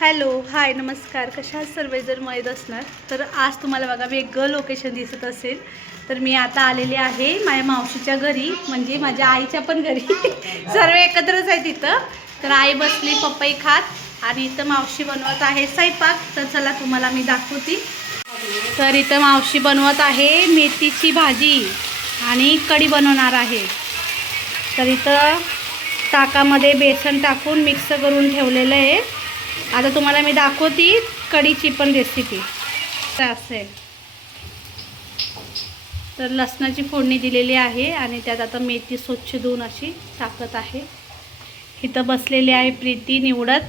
Hello hi नमस्कार. कशा आहात सर्वजण? मयत असणार. तर आज तुम्हाला बघा वेगळं लोकेशन दिसत असेल. तर मी आता आलेली आहे माझ्या मावशीच्या घरी, म्हणजे माझ्या आईच्या पण घरी. सर्व एकत्रच आहे तिथं. तर आई बसली पपई खात आणि इथं मावशी बनवत आहे स्वयंपाक. तर चला तुम्हाला मी दाखवते. तर इथं मावशी बनवत आहे मेथीची भाजी आणि कढी बनवणार आहे. तर इथं ताकामध्ये बेसन टाकून मिक्स करून ठेवलेलं आहे. आता तुम्हाला मी दाखवते कढीची पण रेसिपी. तर असेल तर लसणाची फोडणी दिलेली आहे आणि त्यात आता मेथी स्वच्छ धुवून अशी टाकत आहे. इथं बसलेली आहे प्रीती निवडत.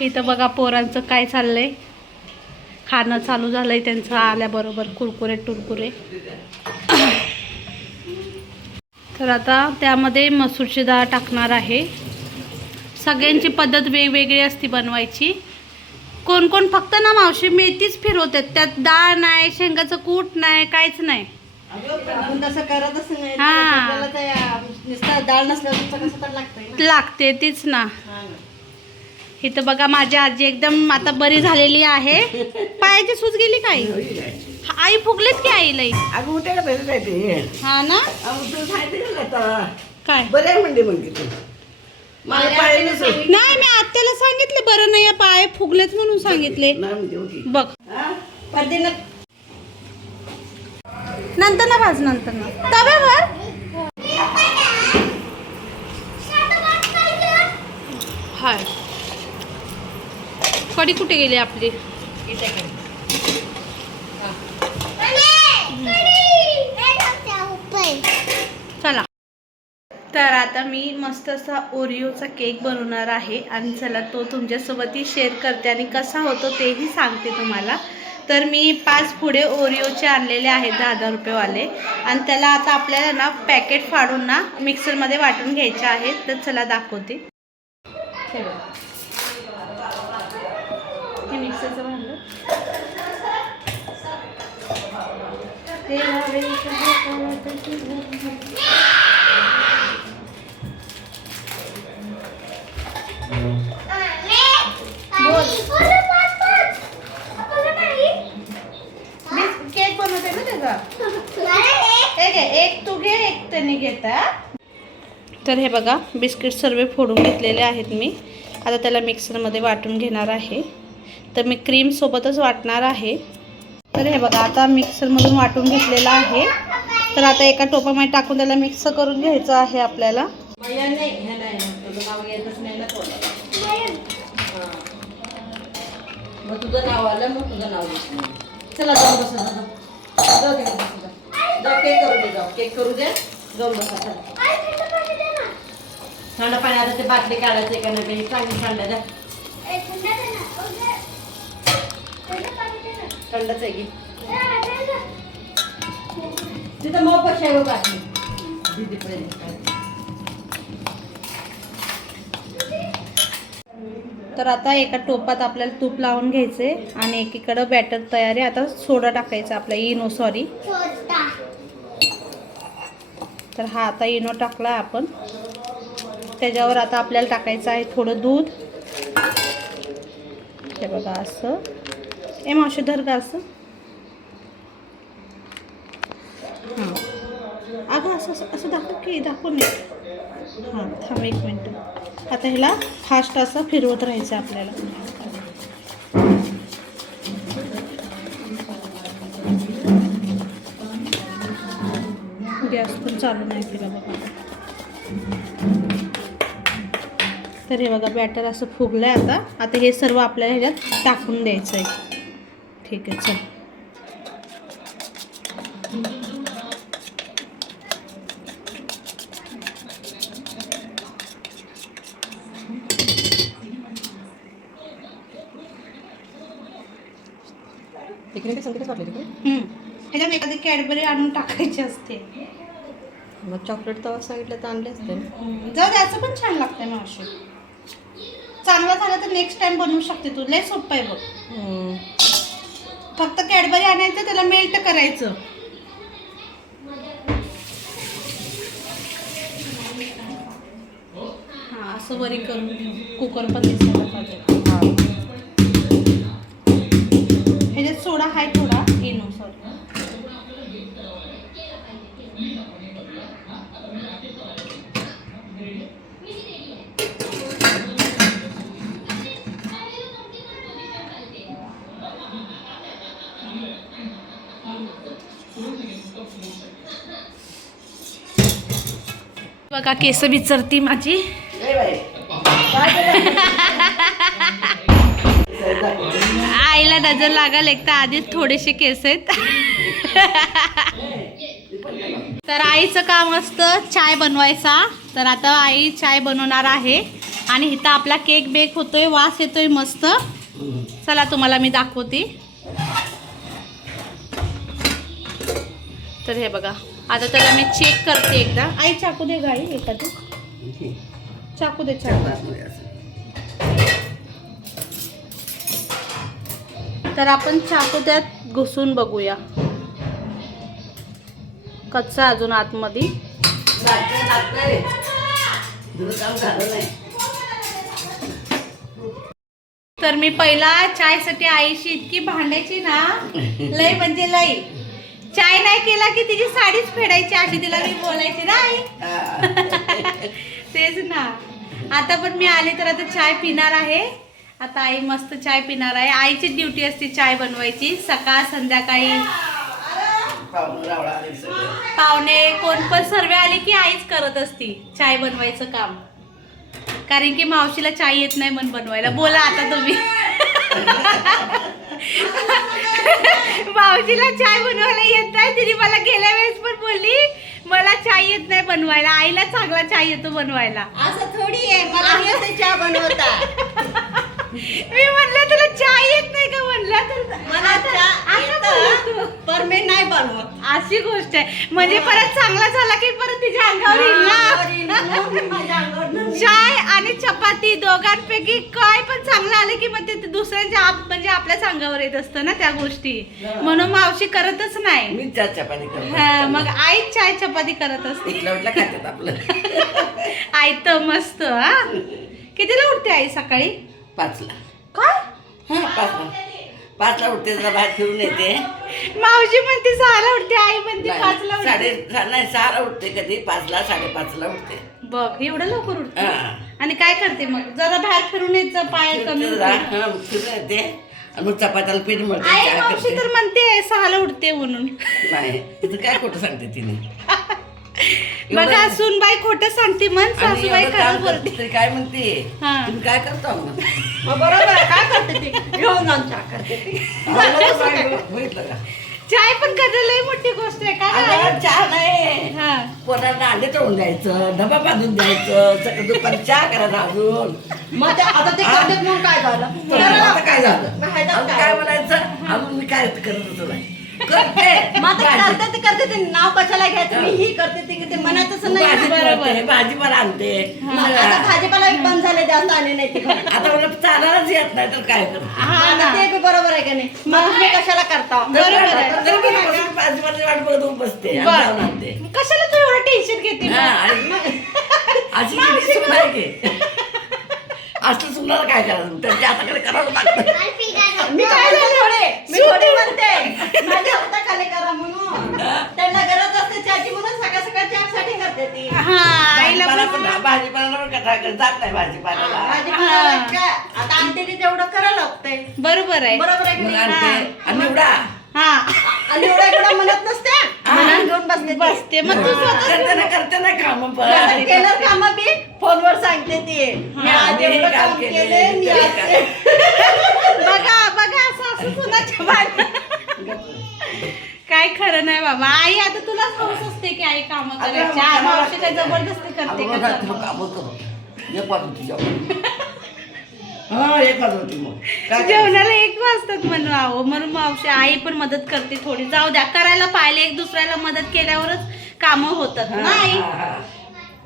इथं बघा पोरांचं काय चाललंय, खाणं चालू झालंय त्यांचं आल्याबरोबर कुरकुरे टुरकुरे. तर आता त्यामध्ये मसूरची डाळ टाकणार आहे. सगळ्यांची पद्धत वेगवेगळी असते बनवायची. कोण कोण फक्त ना मावशी मेथीच फिरवतात, त्यात डाळ नाही, शेंगाचं कूट नाही, काहीच नाही. आपण तसं करतच नाही. हां. नुसतं डाळ नसल्यावर कसं तर लागतंय. लागते तीच ना. इथं बघा माझी आजी एकदम आता बरी झालेली आहे. पायाची सूज गेली काय? आई फुगलीत की आईला? अगं उठायला बरं जायते. हा ना. काय बरं म्हणते म्हणते तू मला पाय नाही, मी आत्याला सांगितलं बरं नाही पाय फुगलेत म्हणून सांगितले. बघ नंतर ना भाज, नंतर ना तव्यावर. हाय कढी कुठे गेली आपली? चला. तर आता मी मस्त असा ओरिओचा केक बनवणार आहे आणि चला तो तुमच्यासोबतही शेअर करते आणि कसा होतो तेही सांगते तुम्हाला. तर मी 5 पुढे ओरिओचे आणलेले आहेत 10-10 रुपयेवाले आणि त्याला आता आपल्याला ना पॅकेट फाडून ना मिक्सरमध्ये वाटून घ्यायचे आहेत. तर चला दाखवते. हे मिक्सरचं भांडं. केक बनवते ना त्याचा. एक तू घे, एक त्याने घेता. तर हे बघा बिस्किट सर्व फोडून घेतलेले आहेत मी. आता त्याला मिक्सरमध्ये वाटून घेणार आहे. तर मी क्रीम सोबतच वाटणार आहे. तर हे बघा आता मिक्सरमधून वाटून घेतलेलं आहे. तर आता एका टोपामध्ये टाकून त्याला मिक्स करून घ्यायचं आहे आपल्याला. मग तुझं नाव आलं, मग तुझं नाव दिसलं. चला जाऊ बसा, जाऊ दे, जाऊ केक करू दे, जाऊ केक करू दे, जाऊन बसा. चला थंड पाणी आता ते बाटली काढायचे का नाही चांगली थंड द्या. थंडच आहे की तिथं मग पक्षावर बाटली दिदीपर्यंत. तर आता एका टोपात आपल्याला तूप लावून घ्यायचे आणि एकीकडं बॅटर तयार आहे. आता सोडा टाकायचा आपला इनो, सॉरी. तर हा आता इनो टाकला आपण. त्याच्यावर आता आपल्याला टाकायचं आहे थोडं दूध. हे बघा असं. मावशी धर का असं. हां अगं असं असं असं दाखव की, दाखव नाही. हां थांब 1 मिनटं. आता ह्याला फास्ट असं फिरवत राहायचं आपल्याला. गॅस पण चालू नाही केला बघा. तर हे बघा बॅटर असं फुगलं आहे. आता हे सर्व आपल्याला ह्याच्यात टाकून द्यायचं आहे. ठीक आहे चल. ह्याच्यात एखादी कॅडबरी आणून टाकायची असते. मग चॉकलेट तवा सांगितलं तर आणले असते. जाऊ द्याचं पण छान लागतंय मावशी. चांगला झाला तर नेक्स्ट टाइम बनवू शकते तू. लय सोपं आहे बघ. फक्त कॅडबरी आणायचं, त्याला मेल्ट करायचं. असं वरी करून कुकर पण दिसायला पाहिजे. ह्याच्यात सोडा आहे थोडा इनो सॉरी. बघा केस विचारती माझी. आईला नजर लागाल एक तर आधीच थोडेसे केस आहेत. तर आईचं काम असतं चाय बनवायचा. तर आता आई चाय बनवणार आहे आणि इथं आपला केक बेक होतोय, वास येतोय मस्त. चला तुम्हाला मी दाखवते. तर हे बघा आता त्याला मी चेक करते एकदा. आई चाकू दे गाई एखादी चाकू दे चाकू. तर आपण चाकू त्यात घुसून बघूया. कच्चा अजून आतमध्ये. तर मी पहिला चायसाठी आईशी इतकी भांडायची ना, लय म्हणजे लय. चाय नाही केला की तिची साडीच फेडायची अशी तिला मी बोलायची ना आई. तेच ना. आता पण मी आले तर आता चाय पिणार आहे. आता आई मस्त चाय पिणार आहे. आईची ड्युटी असते चाय बनवायची सकाळ संध्याकाळी. पाहुणे कोण पण सर्व आले की आईच करत असती चाय बनवायचं काम. कारण की मावशीला चाय येत नाही म्हणून बनवायला. बोला आता तुम्ही. मावशीला चाय बनवायला येत नाही. तिने मला गेल्या वेळेस पण बोलली मला चाय येत नाही बनवायला. आईला चांगला चाय येतो बनवायला. असं थोडी आहे, मला येते चहा बनवता. मी म्हणलं तुला चाय येत नाही का म्हणलं. तर मला चहा येतं, पण मी नाही बनवत. अशी गोष्ट आहे. म्हणजे परत चांगला झाला की परत तिच्या अंगावर येईल ना. चाय आणि चपाती दोघांपैकी काय पण चांगलं आलं की मग ते दुसऱ्यांच्या म्हणजे आपल्याच अंगावर येत असतं ना त्या गोष्टी. म्हणून मावशी करतच नाही. मी चहा चपाती करतो. हा, मग आई चाय चपाती करत असते. उठल्या खात्यात आपलं. आई तर मस्त. हा कितीला उठते आई सकाळी? 5ला. काय? हा 5ला उठते, जरा बाहेर फिरून येते. मावशी म्हणते 6ला उठते, आई म्हणते 5ला उठते. 6ला उठते, कधी 5ला 5:30ला उठते. बघ एवढं लवकर उठते. हा. आणि काय करते मग? जरा बाहेर फिरून यायचं, पाय कमी फिरते जरा, फिरून येते आणि मग चपात्याला पीठ मळते, आई चहा मावशी करते. तर म्हणते 6ला उठते म्हणून. नाही तिथं काय खोटं सांगते तिने. बघा सूनबाई खोटं सांगते म्हण, आणि सासूबाई एवढं खरं काम बोलते. करते तरी काय म्हणते, हा. तुम्ही काय करता मग? बरोबर आहे, काय करते ती? घेऊन जाऊन चहा करते ती. बघितलं का? चाय पण कधी लई मोठी गोष्ट आहे का गं आई? अगं, चहा नाही, हा. पोरांना अंडे तळून द्यायचं, डबा बांधून द्यायचं, सगळं दुपारी चहा करायचा अजून. मग ते आता ते करतात म्हणून काय झालं? आता काय झालं? नाही तर अजून काय? काय म्हणायचं? अजून मी काय करत होतो नाही. करते मग आता करते ते नाव कशाला घ्यायचं? मी ही करते ते मनातच नाही. भाजी बरोबर. करते, भाजीपाला आणते. आता भाजीपाला बंद झाले, जास्त आले नाही तिकडे. आता मला चालायलाच येत नाही तर काय करते? हा ना. आता ते बी बरोबर आहे का नाही? मग तुम्ही कशाला करता? बरोबर आहे. तरी मी बसून भाजीपाला वाट बघत उभं बसते आणि बरं. जाऊन आणते. कशाला तू एवढं टेन्शन घेते हा, मग? आणि अशी किती सून आहे की? असं सुनाला काय करायचं? त्यांच्या हाताकडे करावं लागतं. मी काय मी थोडी म्हणते माझ्या हाताखाली करा म्हणून. त्यांना गरज असते चहाची म्हणून सकाळ सकाळ चहासाठी करते ती. हा आईला भाजीपाला पण पण भाजीपाला पण कंटाळा जात नाही भाजीपाल्याला. भाजीपाला काय? आता आणते ती तेवढं करायला लागतंय. बरोबर आहे. बरोबर आहे की मग नाही? आणते आणि निवडा. हा आणि एवढं म्हणत नसते म्हणून घेऊन बसते ती. बसते मग तू स्वतः करते ना काम पण. केलं काम बी फोनवर सांगते ती. मी आज एवढं काम केले, मी आज ते. बघा बघा सासू सुनाच्या भांडण. काय खरं नाही बाबा. आई आता तुलाच हौस असते की आई काम करायची. आई मावशी काय जबरदस्ती करते का? काम करू एक वाजवती हा एक वाजवती मग काय जेवणाला 1 वाजतात म्हणून मावशी आई पण मदत करते थोडी. जाऊ द्या, करायला पाहिले. एक दुसऱ्याला मदत केल्यावरच कामं होतात ना आई.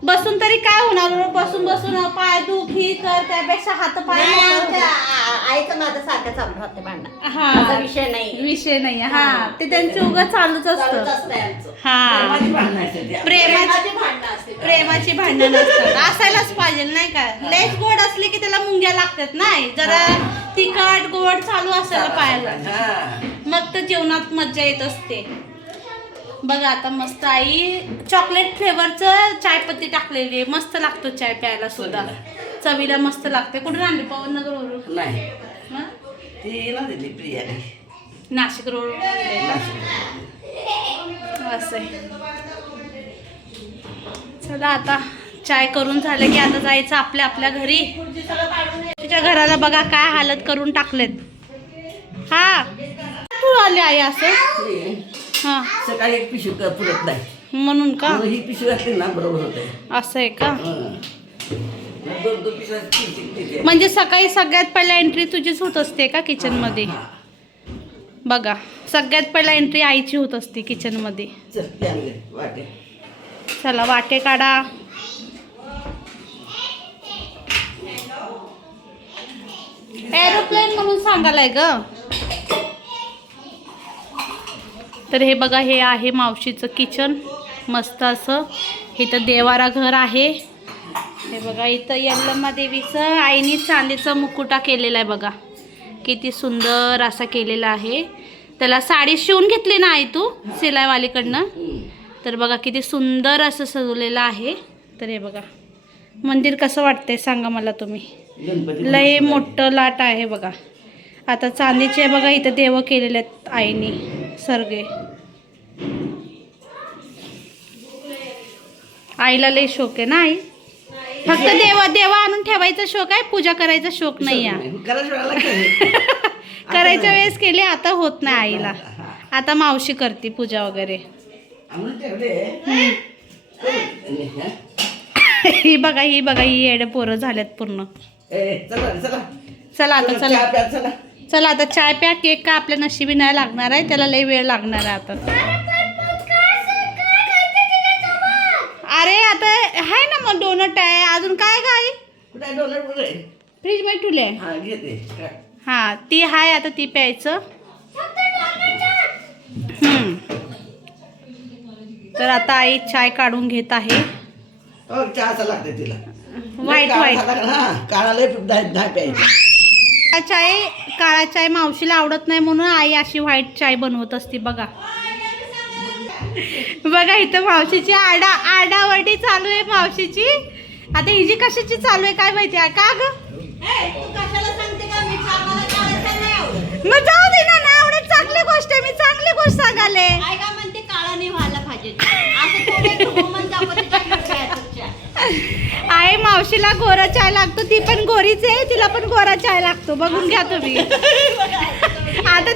बसून तरी काय होणार? बसून बसून पाय दुख ही कर, त्यापेक्षा हात पाय नाही, मोकळे आमच्या होतात. आईचं माझं सारखं चालू राहते भांडण. हा माझा विषय नाही. विषय नाही. हा ते त्यांचं उगा चालूच चालूच असतं. असतंय आमचं. हा माझी भांडणं असते ती. प्रेमाची प्रेमाची भांडणं असते. प्रेमाची भांडण असतात, असायलाच पाहिजे नाही का. लयच गोड असले की त्याला मुंग्या लागतात नाही, जरा तिखट गोड चालू असायला पाहिजे, हा. मग तर जेवणात मज्जा येत असते. बघा आता मस्त आई चॉकलेट फ्लेवरचं चायपत्ती टाकलेली आहे, मस्त लागतो चाय प्यायला सुद्धा, चवीला मस्त लागते. कुठून आणली? पवन नगरवरून. नाही हं? ती ना दिली प्रियाने. नाशिक रोड असं आहे. चला आता चाय करून झाले की आता जायचं आपल्या आपल्या घरी. तिच्या घराला बघा काय हालत करून टाकलेत. हा तू आले आई असं हा सकाळी एक पिशवी पुरत नाही म्हणून का? म्हणून ही पिशवी असली ना बरोबर होते. असं आहे का? दोन दोन पिशव्या म्हणजे सकाळी सगळ्यात पहिला एंट्री तुझीच होत असते का किचन मध्ये? बघा सगळ्यात पहिला एंट्री आईची होत असते किचन मध्ये. चल ते आणले वाटे. चला वाटे काढा. एरोप्लेन म्हणून सांगायलाय ग. तर हे बघा हे आहे मावशीचं किचन, मस्त असं. इथं देवारा घर आहे. हे बघा इथं यल्लम्मा देवीचं आईने चांदीचा मुकुटा केलेला आहे बघा, किती सुंदर असा केलेला आहे. त्याला साडी शिवून घेतली ना आई तू सिलाईवालीकडनं, तर बघा किती सुंदर असं सजवलेलं आहे. तर हे बघा मंदिर कसं वाटतंय सांगा मला तुम्ही. लय मोठं लाट आहे बघा. आता चांदीचे बघा इथं देव केलेले आहेत आईने सर्गे. आईला लय शौक आहे ना आई. फक्त देवा आणून ठेवायचा शौक आहे, पूजा करायचा शौक नाही आहे. करायच्या वेळेस केली, आता होत नाही आईला. आता मावशी करते पूजा वगैरे. ही बघा ही येडे पोरं झाल्यात पूर्ण. चला आता चला आता चाय प्या. केक का आपल्या नशिबी नाही लागणार आहे, त्याला लय वेळ लागणार आहे आता. अरे आता आहे ना मग डोनट आहे, अजून काय काय फ्रीज मध्ये ठेवले. हा ती हाय, आता ती प्यायचं. तर आता आई चाय काढून घेत आहे. लागते तिला व्हाईट काळा चाय मावशीला आवडत नाही म्हणून आई अशी व्हाईट चाय बनवत असते बघा. बघा इथं मावशीची आडावडी चालू आहे मावशीची. आता हिची कशाची चालू आहे काय माहिती आहे का ग? मग जाऊ दे ना, ना आवडत चांगली गोष्ट आहे, मी चांगली गोष्ट सांगाले. आई मावशीला गोरा चाय लागतो, ती पण गोरीच आहे, तिला पण गोरा चाय लागतो. बघून घ्या तुम्ही. आता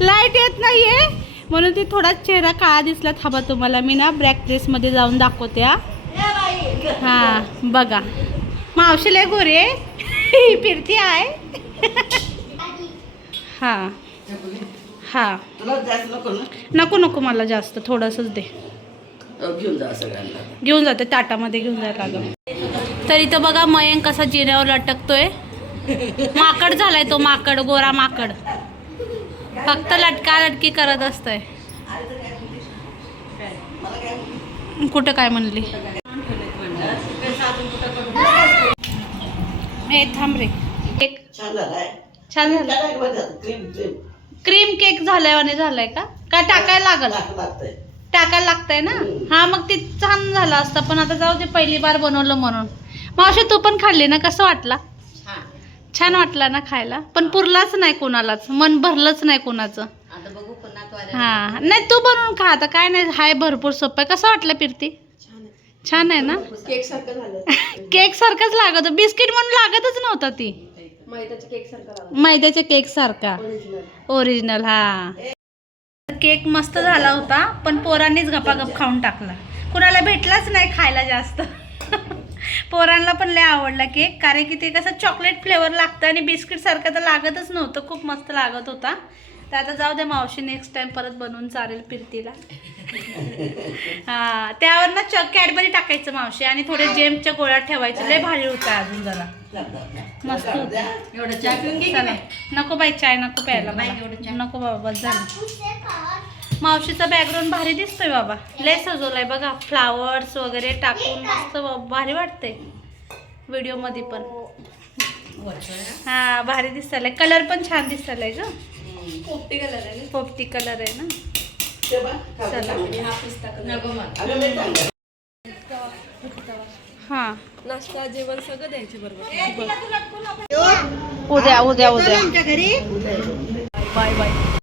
लाईट येत नाहीये म्हणून ती थोडा चेहरा काळा दिसला. थांबा तुम्हाला मी ना ब्लॅक ड्रेस मध्ये जाऊन दाखवते. हा बघा मावशी लय गोरी आहे, फिरती आहे. हा हा नको मला जास्त, थोडंसंच दे. घेऊन जाते ताटामध्ये घेऊन जायला लागलं. तर इथं बघा मयंक कसा जिन्यावर लटकतोय. माकड झालाय तो, माकड, गोरा माकड. फक्त लटकी करत असतंय. कुठं काय म्हणली? हे थांब रे. केक छान झाला. क्रीम केक झालाय का काय टाकायला लागतंय ना. हा मग ते छान झालं असतं, पण आता जाऊ दे, पहिली बार बनवलं म्हणून. मावशी तू पण खाल्ली ना, कसं वाटला? छान वाटला ना खायला, पण पुरलाच नाही कोणालाच, मन भरलंच नाही कोणाचं. हा नाही तू बनवून खा आता, काय नाही, हाय भरपूर सोपं आहे. कसं वाटलं प्रीती? छान आहे ना. केक सारखंच लागत होतं, बिस्किट म्हणून लागतच नव्हता. ती मैद्याच्या केक सारखा ओरिजिनल. हा केक मस्त झाला होता, पण पोरांनीच गपागप खाऊन टाकला. कुणाला भेटलाच नाही खायला जास्त. पोरांना पण लय आवडला केक, कारण की ते कसं चॉकलेट फ्लेवर लागतं आणि बिस्किट सारखं तर लागतच नव्हतं. खूप मस्त लागत होता. तर आता जाऊ दे, मावशी नेक्स्ट टाइम परत बनवून चालेल प्रीतीला. हा त्यावर ना कॅडबरी टाकायचं मावशी, आणि थोडे जेमच्या गोळ्या ठेवायचे. लय भारी होता अजून जरा मस्त होता. एवढं चहा पिऊन घे. नको बाई चाय नको प्यायला, नको बाबा बस झालं. मावशीचा बॅकग्राऊंड भारी दिसतोय बाबा, लय सजवलाय बघा, फ्लावर्स वगैरे टाकून मस्त भारी वाटतंय व्हिडिओमध्ये पण. हा भारी दिसायलाय, कलर पण छान दिसायलाय ग. पोपटी कलर आहे ना. पोपटी कलर आहे ना. ते बघ, चला. हा पिस्ता कलर. नको मग. अगं लय चांगलं. हा नाश्ता जेवण सगळं द्यायचे बरोबर. उद्या उद्या उद्या आमच्या घरी बाय बाय.